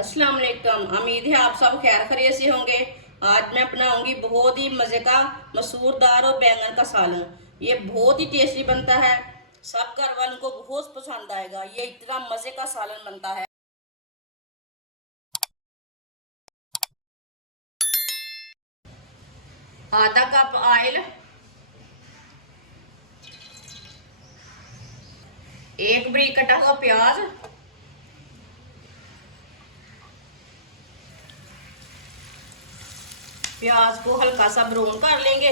अस्सलाम वालेकुम। उम्मीद है आप सब खैर खैरियत से होंगे। आज मैं बनाऊंगी बहुत ही मज़े का मसूर दाल और बैंगन का सालन। ये बहुत ही टेस्टी बनता है, सब घर वालों को बहुत पसंद आएगा। ये इतना मज़े का सालन बनता है। आधा कप ऑयल, एक बरीक कटा हुआ प्याज, प्याज को हल्का सा ब्राउन कर लेंगे।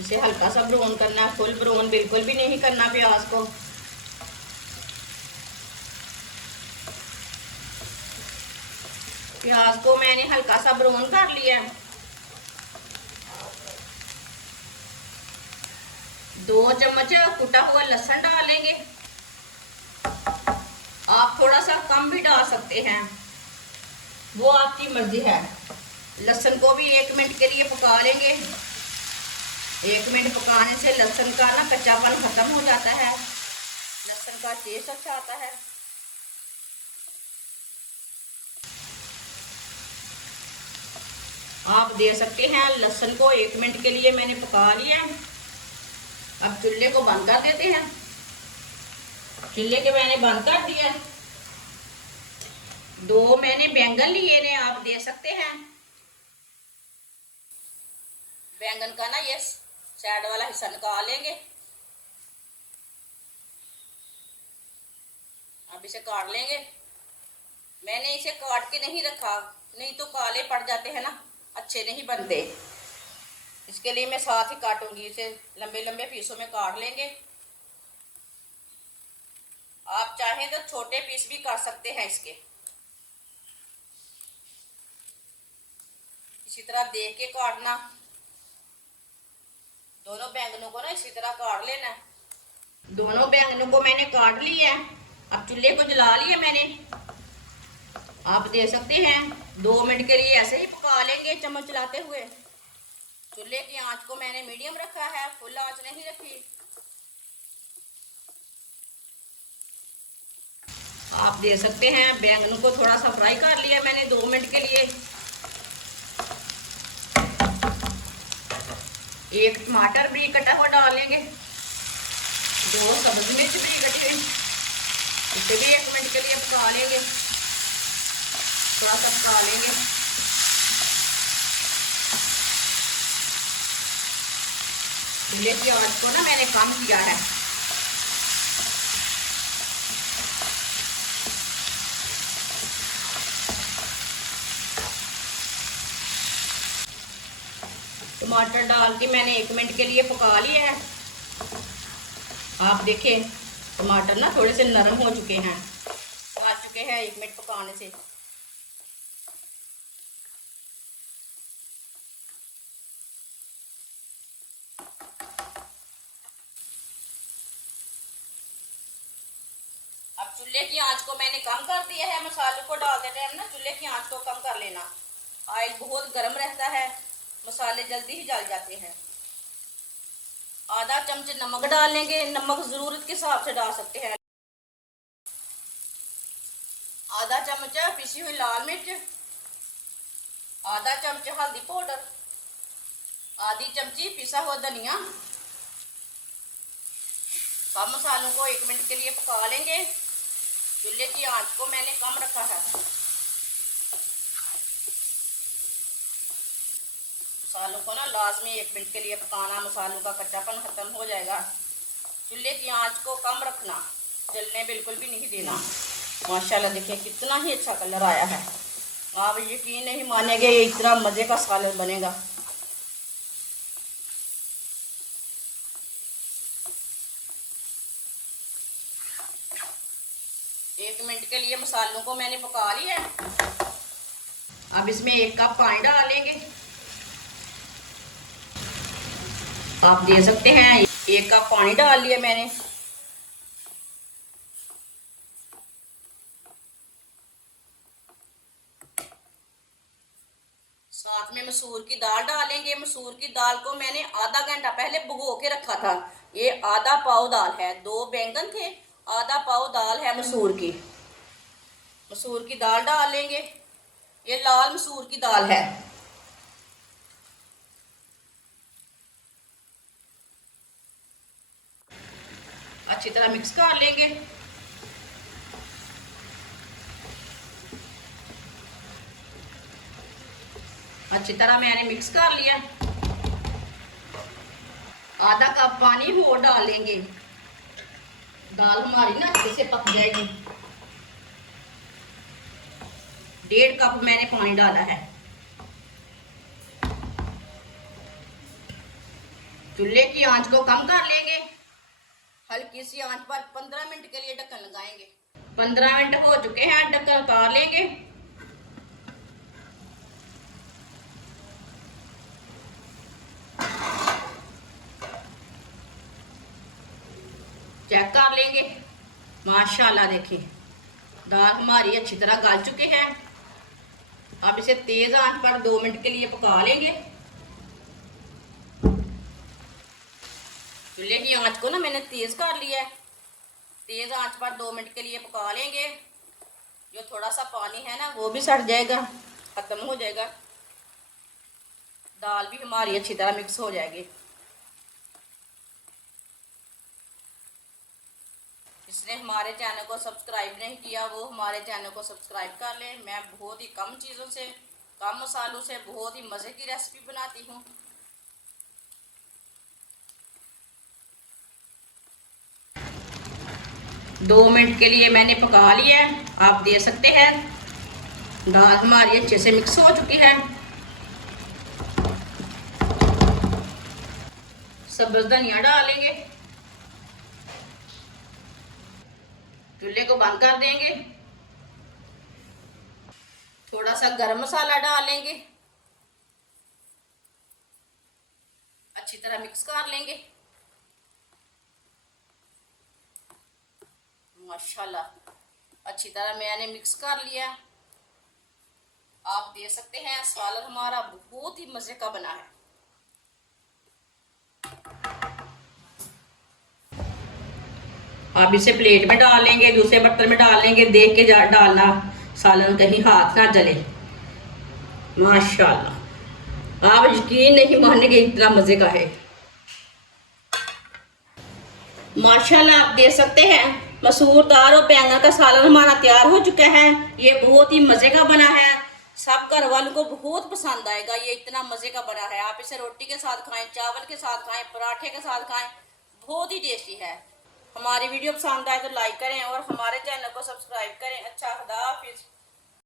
इसे हल्का सा ब्राउन करना है, फुल ब्राउन बिल्कुल भी नहीं करना प्याज को। प्याज को मैंने हल्का सा ब्राउन कर लिया है। 2 चम्मच कुटा हुआ लहसुन डालेंगे। आप थोड़ा सा कम भी डाल सकते हैं, वो आपकी मर्जी है। लहसुन को भी 1 मिनट के लिए पका लेंगे। 1 मिनट पकाने से लहसुन का ना कच्चापन खत्म हो जाता है, लहसुन का टेस्ट अच्छा आता है। आप दे सकते हैं। लहसुन को 1 मिनट के लिए मैंने पका लिया। अब चूल्हे को बंद कर देते हैं। चूल्हे के मैंने बंद कर दिया। 2 मैंने बैंगन लिए ने, आप दे सकते हैं। बैंगन का ना ये साइड वाला हिस्सा निकाल लेंगे। अब इसे काट लेंगे। मैंने इसे काट के नहीं रखा, नहीं तो काले पड़ जाते हैं ना, अच्छे नहीं बनते। इसके लिए मैं साथ ही काटूंगी। इसे लंबे लंबे पीसों में काट लेंगे। आप चाहें तो छोटे पीस भी काट सकते हैं इसके। इसी तरह देख के काटना। दोनों बैंगनों को ना इसी तरह काट लेना है। दोनों बैंगनों को मैंने काट लिया है। अब चूल्हे को जला लिया मैंने। आप दे सकते हैं। 2 मिनट के लिए ऐसे ही पका लेंगे चम्मच चलाते हुए। चूल्हे की आंच को मैंने मीडियम रखा है, फुल आंच नहीं रखी। आप दे सकते हैं। बैंगनों को थोड़ा सा फ्राई कर लिया मैंने 2 मिनट के लिए। एक टमाटर भी कटा हुआ डाल लेंगे। 2 सब्ज मिर्च भी कटी हुई, इसे भी 1 मिनट के लिए पका लेंगे। थोड़ा सा पका लेंगे। चूल्हे की आंच को ना मैंने कम किया है। टमाटर डाल के मैंने 1 मिनट के लिए पका लिया है। आप देखें टमाटर ना थोड़े से नरम हो चुके हैं, आ चुके हैं 1 मिनट पकाने से। अब चूल्हे की आंच को मैंने कम कर दिया है। मसालों को डालते टाइम ना चूल्हे की आंच को कम कर लेना। ऑयल बहुत गर्म रहता है, मसाले जल्दी ही जल जाते हैं। आधा चम्मच नमक डाल लेंगे। नमक जरूरत के हिसाब से डाल सकते हैं। आधा चम्मच पिसी हुई लाल मिर्च, आधा चम्मच हल्दी पाउडर, आधी चमची पिसा हुआ धनिया। सब मसालों को 1 मिनट के लिए पका लेंगे। चूल्हे की आंच को मैंने कम रखा है। मसालों को ना लाजमी 1 मिनट के लिए पकाना, मसालों का कच्चापन खत्म हो जाएगा। चूल्हे की आंच को कम रखना, जलने बिल्कुल भी नहीं देना। माशाल्लाह देखिए कितना ही अच्छा कलर आया है। आप यकीन नहीं मानेंगे, ये इतना मज़े का सालन बनेगा। एक मिनट के लिए मसालों को मैंने पका लिया है। अब इसमें 1 कप पानी डालेंगे। आप दे सकते हैं। 1 कप पानी डाल लिया मैंने। साथ में मसूर की दाल डालेंगे। मसूर की दाल को मैंने आधा घंटा पहले भिगो के रखा था। ये आधा पाव दाल है, 2 बैंगन थे, आधा पाव दाल है मसूर की। मसूर की दाल डाल लेंगे। ये लाल मसूर की दाल है। अच्छी तरह मिक्स कर लेंगे। अच्छी तरह मैंने मिक्स कर लिया। आधा कप पानी और डाल लेंगे। दाल हमारी ना अच्छे से पक जाएगी। 1.5 कप मैंने पानी डाला है। चूल्हे की आंच को कम कर लेंगे। हल्की सी आंच पर 15 मिनट के लिए ढक्कन लगाएंगे। 15 मिनट हो चुके हैं, ढक्कन उतार लेंगे। चेक कर लेंगे। माशाल्लाह देखिए दाल हमारी अच्छी तरह गल चुके हैं। अब इसे तेज आंच पर 2 मिनट के लिए पका लेंगे। चूल्हे की आंच को ना मैंने तेज कर लिया है। तेज आंच पर 2 मिनट के लिए पका लेंगे। जो थोड़ा सा पानी है ना वो भी सड़ जाएगा, खत्म हो जाएगा। दाल भी हमारी अच्छी तरह मिक्स हो जाएगी। जिसने हमारे चैनल को सब्सक्राइब नहीं किया वो हमारे चैनल को सब्सक्राइब कर ले। मैं बहुत ही कम चीज़ों से, कम मसालों से बहुत ही मज़े की रेसिपी बनाती हूँ। दो मिनट के लिए मैंने पका लिया है। आप देख सकते हैं दाल हमारी अच्छे से मिक्स हो चुकी है। सब्ज़ धनिया डालेंगे। चूल्हे को बंद कर देंगे। थोड़ा सा गरम मसाला डालेंगे। अच्छी तरह मिक्स कर लेंगे। माशाल्लाह अच्छी तरह मैंने मिक्स कर लिया। आप देख सकते हैं सालन हमारा बहुत ही मजे का बना है। आप इसे प्लेट में डाल लेंगे, दूसरे बर्तन में डाल लेंगे। देख के डालना, सालन कहीं हाथ ना जले। माशाल्लाह आप यकीन नहीं मानेंगे इतना मजे का है। माशाल्लाह आप देख सकते हैं मसूर दाल और बैंगन का सालन हमारा तैयार हो चुका है। ये बहुत ही मजे का बना है। सब घर वालों को बहुत पसंद आएगा। ये इतना मजे का बना है। आप इसे रोटी के साथ खाएं, चावल के साथ खाएं, पराठे के साथ खाएं, बहुत ही टेस्टी है। हमारी वीडियो पसंद आए तो लाइक करें और हमारे चैनल को सब्सक्राइब करें। अच्छा, खुदा हाफिज।